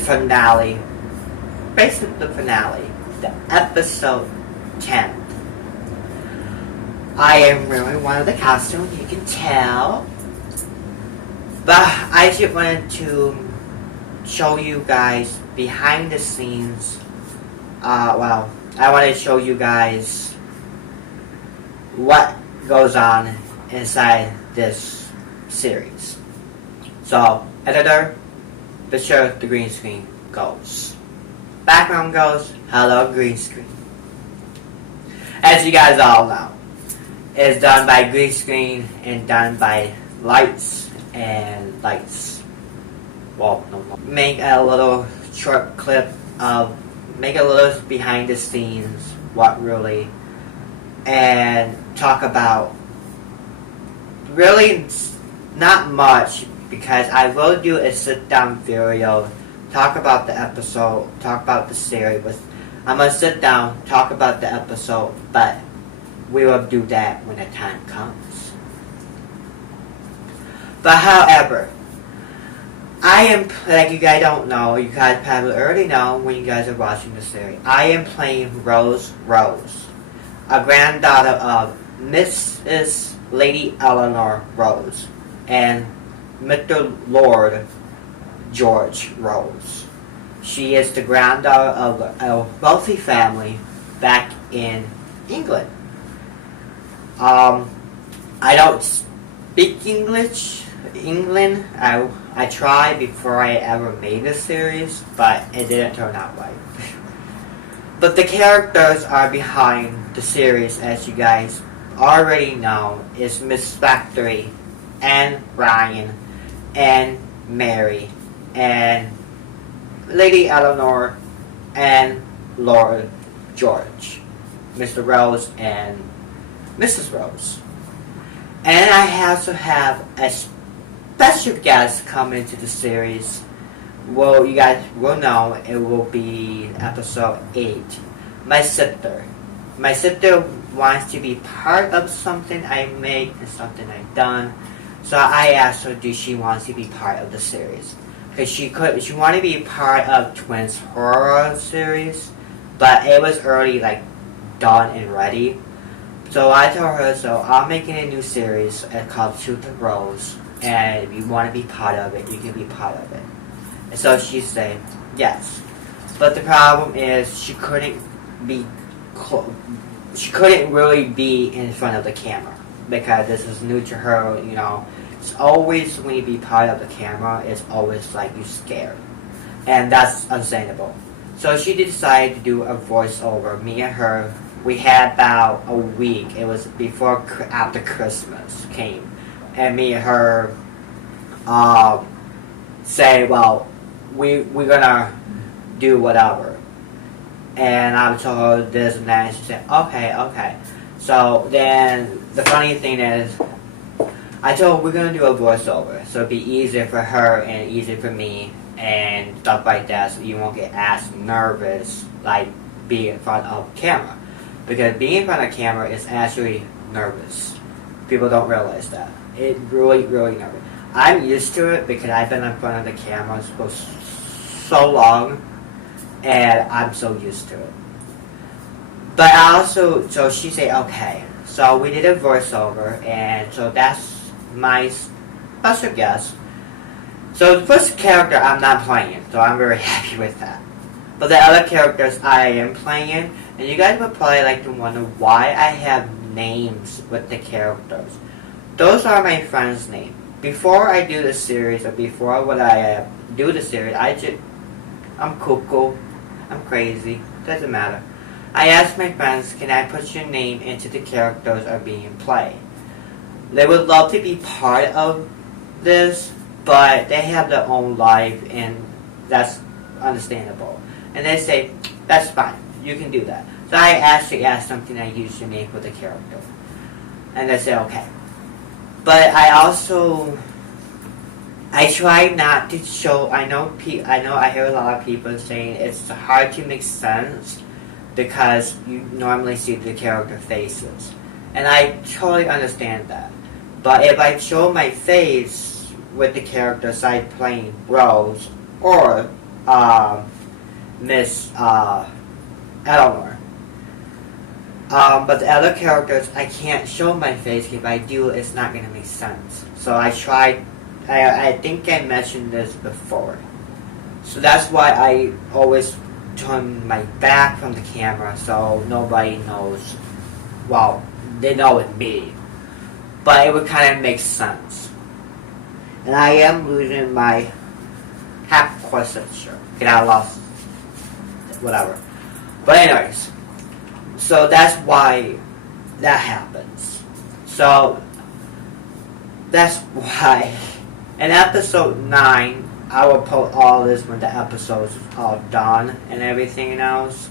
finale, basically the finale, the episode 10. I am wearing one of the costumes, you can tell. But I just wanted to show you guys behind the scenes. I want to show you guys what goes on inside this series. So, editor, be sure the green screen goes. Background goes, hello green screen. As you guys all know, it's done by green screen and done by lights and lights. Well, no. Make a little short clip of, make a little behind the scenes, what really, and talk about, really not much, because I will do a sit down video, talk about the episode, talk about the series. I'm going to sit down, talk about the episode, but we will do that when the time comes. But however, I am, like you guys don't know, you guys probably already know when you guys are watching the series, I am playing Rose, a granddaughter of Mrs. Lady Eleanor Rose and Mr. Lord George Rose. She is the granddaughter of a wealthy family back in England. I don't speak England. I tried before I ever made this series, but it didn't turn out right. But the characters are behind the series, as you guys already know, is Miss Factory and Ryan and Mary and Lady Eleanor and Lord George, Mr. Rose and Mrs. Rose. And I also have a special guest come into the series. Well, you guys will know it will be episode 8. My sister. My sister wants to be part of something I make and something I've done. So I asked her, do she want to be part of the series? Because she wanted to be part of Twins Horror series, but it was already done and ready. So I told her, so I'm making a new series called Truth the Rose, and if you want to be part of it, you can be part of it. And so she said yes, but the problem is she couldn't really be in front of the camera because this is new to her. You know, it's always when you be part of the camera, it's always like you're scared, and that's understandable. So she decided to do a voiceover. Me and her, we had about a week. It was after Christmas came, and me and her say, well, we're gonna do whatever. And I told her this and that, and she said, okay. So then the funny thing is, I told her we're gonna do a voiceover, so it'd be easier for her and easier for me and stuff like that, so you won't get as nervous like being in front of camera. Because being in front of camera is actually nervous. People don't realize that. It really nervous. I'm used to it because I've been in front of the camera for so long, and I'm so used to it. But so she said, okay. So we did a voiceover, and so that's my special guest. So the first character I'm not playing, so I'm very happy with that. But the other characters I am playing, and you guys would probably like to wonder why I have names with the characters. Those are my friends' names. Before I do the series, or before when I do the series, I'm cuckoo, I'm crazy, doesn't matter. I ask my friends, can I put your name into the characters are being played? They would love to be part of this, but they have their own life, and that's understandable. And they say, that's fine, you can do that. So I actually asked something I use your name for the character. And they say, okay. But I try not to show, I know I hear a lot of people saying it's hard to make sense because you normally see the character faces. And I totally understand that. But if I show my face with the character side playing Rose or Miss Eleanor. But the other characters, I can't show my face. If I do, it's not gonna make sense. So I tried. I think I mentioned this before. So that's why I always turn my back from the camera so nobody knows. Well, they know it's me, but it would kind of make sense. And I am losing my half corset-shirt. Get out, lost, whatever. But anyways, so that's why that happens. So that's why in episode 9, I will put all this when the episode's all done and everything else.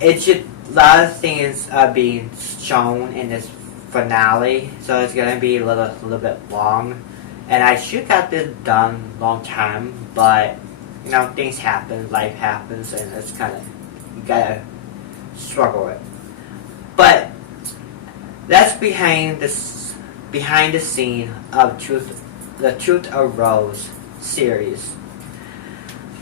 It should, a lot of things are being shown in this finale, so it's gonna be a little bit long. And I should got this done long time, but you know, things happen, life happens, and it's kind of, you gotta struggle with. But that's behind the scene of the Truth or Rose series,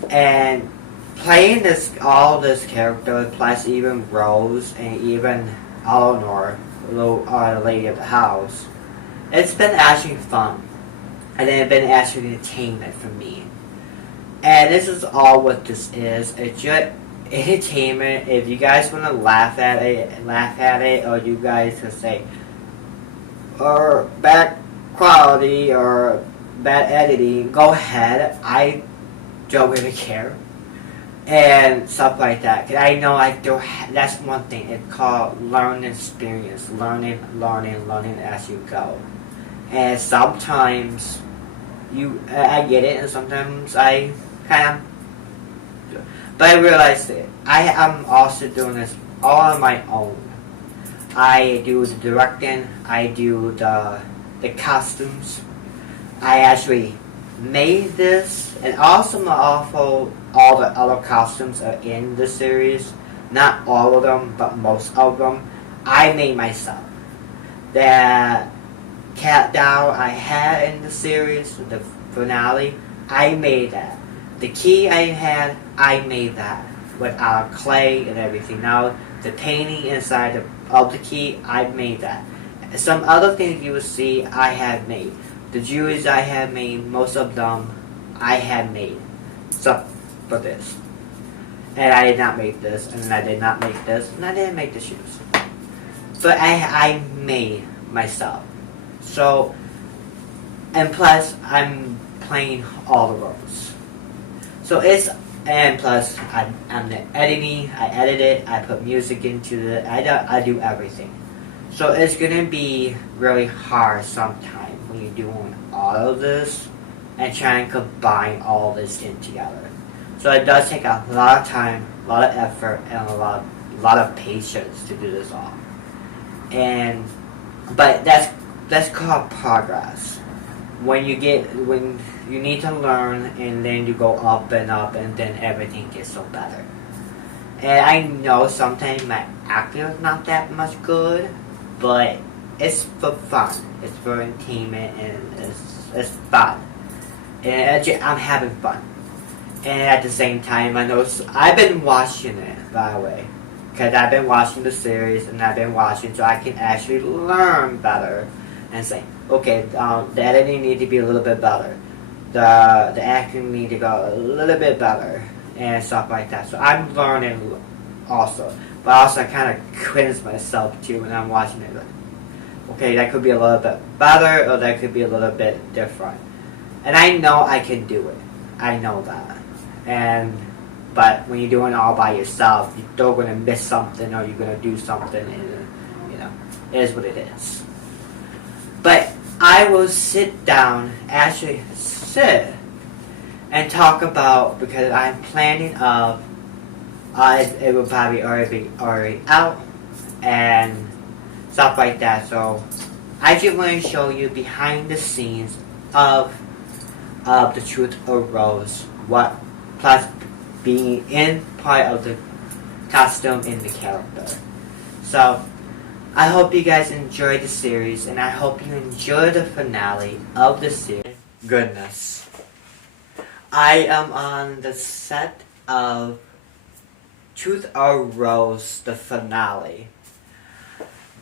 and playing all this character, plus even Rose and even Eleanor, the lady of the house, it's been actually fun, and it's been actually entertainment for me. And this is all what this is. It's just entertainment. If you guys want to laugh at it, or you guys can say, or bad quality or bad editing, go ahead. I don't really care. And stuff like that. 'Cause I know I do. That's one thing. It's called learning experience. Learning as you go. And sometimes I get it, and sometimes I kind of. But I realized that I am also doing this all on my own. I do the directing. I do the costumes. I actually made this, and also all the other costumes are in the series. Not all of them, but most of them I made myself. The cat doll I had in the series, the finale, I made that. The key I had, I made that with clay and everything. Now the painting inside of the key, I made that. Some other things you will see, I had made. The jewelry I had made, most of them, I had made. So, for this. And I did not make this, and I did not make this, and I didn't make the shoes. But I made myself. So, and plus, I'm playing all the roles. So and plus, I'm the editing, I edit it, I put music into it, I do everything. So it's gonna be really hard sometimes when you're doing all of this and trying to combine all this in together. So it does take a lot of time, a lot of effort, and a lot of patience to do this all. But that's called progress. When you need to learn, and then you go up, and then everything gets so better. And I know sometimes my acting is not that much good, but it's for fun. It's for entertainment, and it's fun. And I'm having fun. And at the same time, I know I've been watching it, by the way, because I've been watching the series, and I've been watching so I can actually learn better and say, okay, the editing need to be a little bit better. The acting need to go a little bit better, and stuff like that. So I'm learning also. But also I kind of cringe myself too when I'm watching it. Like, okay, that could be a little bit better, or that could be a little bit different. And I know I can do it. I know that. But when you're doing it all by yourself, you're still going to miss something, or you're going to do something, and, you know, it is what it is. But I will actually sit and talk about, because I'm planning of, it will probably already out, and stuff like that. So I just want to show you behind the scenes of the Truth or Rose, plus being in part of the costume in the character. So I hope you guys enjoyed the series, and I hope you enjoy the finale of the series. Goodness. I am on the set of Truth or Rose, the finale.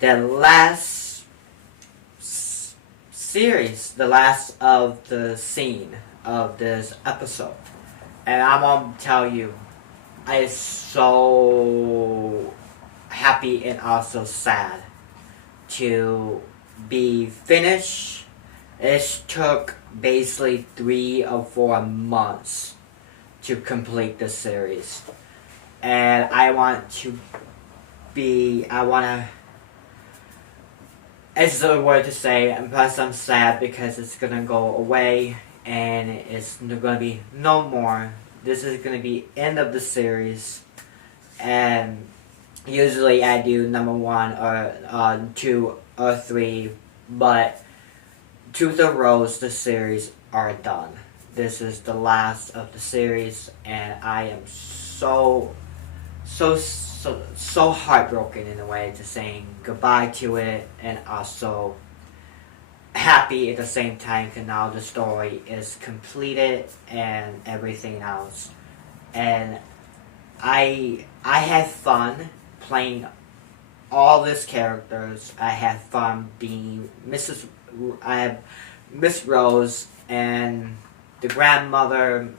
The last series, the last of the scene of this episode. And I'm gonna tell you, I am so happy and also sad to be finished. It took basically 3 or 4 months to complete the series. And I want to it's a word to say, and plus I'm sad because it's gonna go away and it's gonna be no more. This is gonna be end of the series, and usually I do number 1 or 2 or 3, but Truth or Rose, the series are done. This is the last of the series, and I am so heartbroken in a way to saying goodbye to it, and also happy at the same time because now the story is completed and everything else. And I had fun playing all these characters. I had fun being Miss Rose and the grandmother,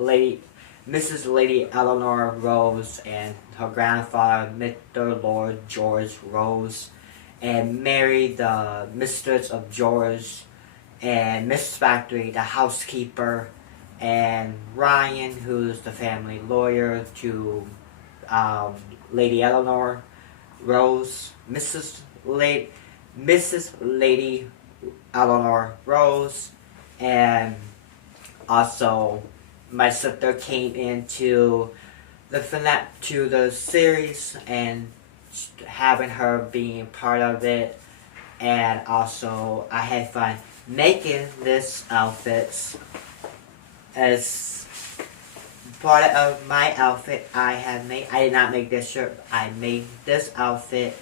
lady Mrs. Lady Eleanor Rose, and her grandfather, Mr. Lord George Rose, and Mary, the mistress of George, and Miss Factory, the housekeeper, and Ryan, who's the family lawyer to Lady Eleanor Rose, Mrs. Lady Eleanor Rose, and also my sister came into the series, and having her being part of it, and also I had fun making this outfits as part of my outfit. I did not make this shirt. I made this outfit,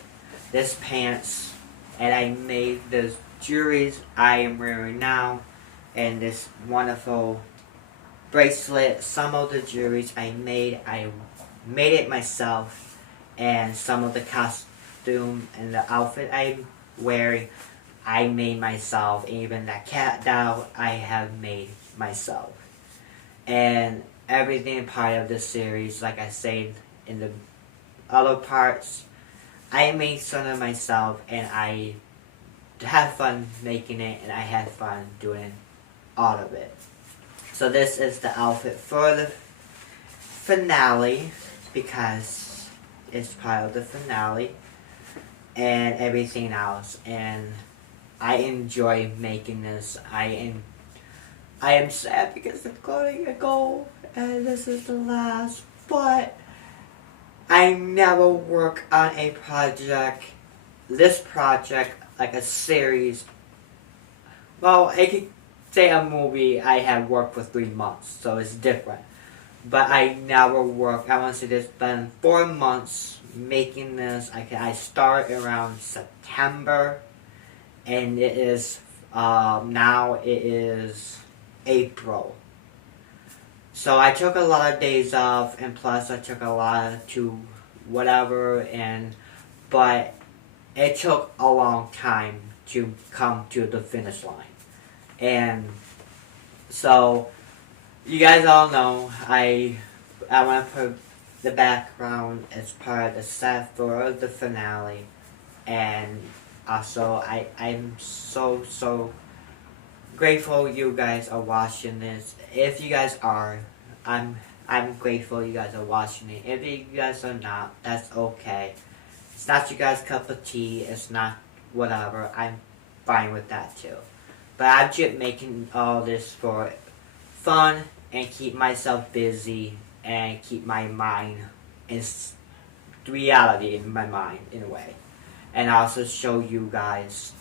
this pants, and I made the jewelry I am wearing now, and this wonderful bracelet. Some of the jewelry I made it myself, and some of the costume and the outfit I'm wearing, I made myself. Even that cat doll I have made myself. And everything part of the series, like I said in the other parts, I made some of myself, and I had fun making it, and I had fun doing all of it. So this is the outfit for the finale, because it's part of the finale, and everything else. And I enjoy making this. I am sad because it's going to go, and this is the last. But I never work on a project, this project, like a series. Well, I could say a movie I have worked for 3 months, so it's different. But I never work. I want to say this been 4 months making this. I start around September, and it is now it is April. So I took a lot of days off, and plus I took a lot to whatever, but it took a long time to come to the finish line. And so you guys all know I want to put the background as part of the set for the finale, and also I'm so grateful you guys are watching this. If you guys are, I'm grateful you guys are watching it. If you guys are not, that's okay. It's not you guys' cup of tea. It's not whatever. I'm fine with that too. But I'm just making all this for fun and keep myself busy and keep my mind in reality in my mind in a way, and also show you guys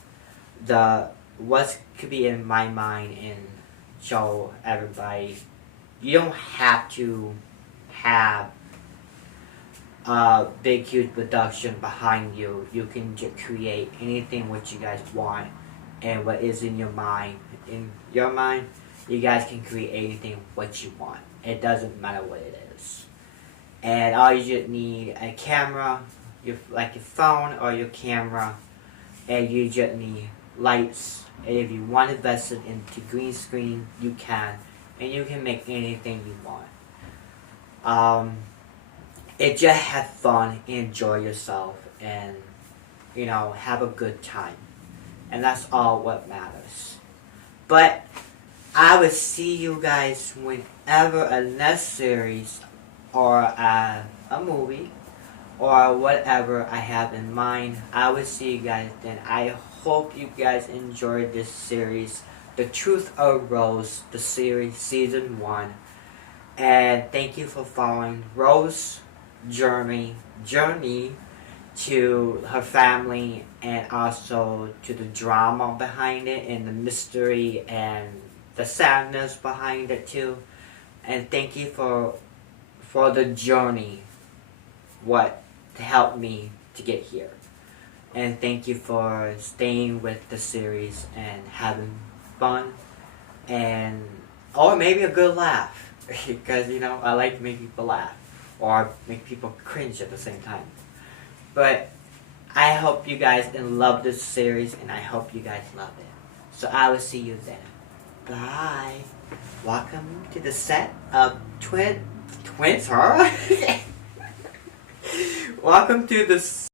what could be in my mind and show everybody. You don't have to have a big huge production behind you. You can just create anything what you guys want and what is in your mind. In your mind, You guys can create anything what you want. It doesn't matter what it is. And all you just need a camera, like your phone or your camera, and you just need lights. And if you want to invest it into green screen, you can, and you can make anything you want. It just have fun, enjoy yourself, and have a good time, and that's all what matters. But I will see you guys whenever a next series or a movie or whatever I have in mind. I will see you guys then. I hope you guys enjoyed this series, The Truth of Rose, the series season 1. And thank you for following Rose journey to her family, and also to the drama behind it and the mystery and the sadness behind it too. And thank you for the journey, what helped me to get here. And thank you for staying with the series and having fun, and or maybe a good laugh because I like to make people laugh or make people cringe at the same time. But I hope you guys love this series, and I hope you guys love it. So I will see you then. Bye. Welcome to the set of twins, huh? Welcome to the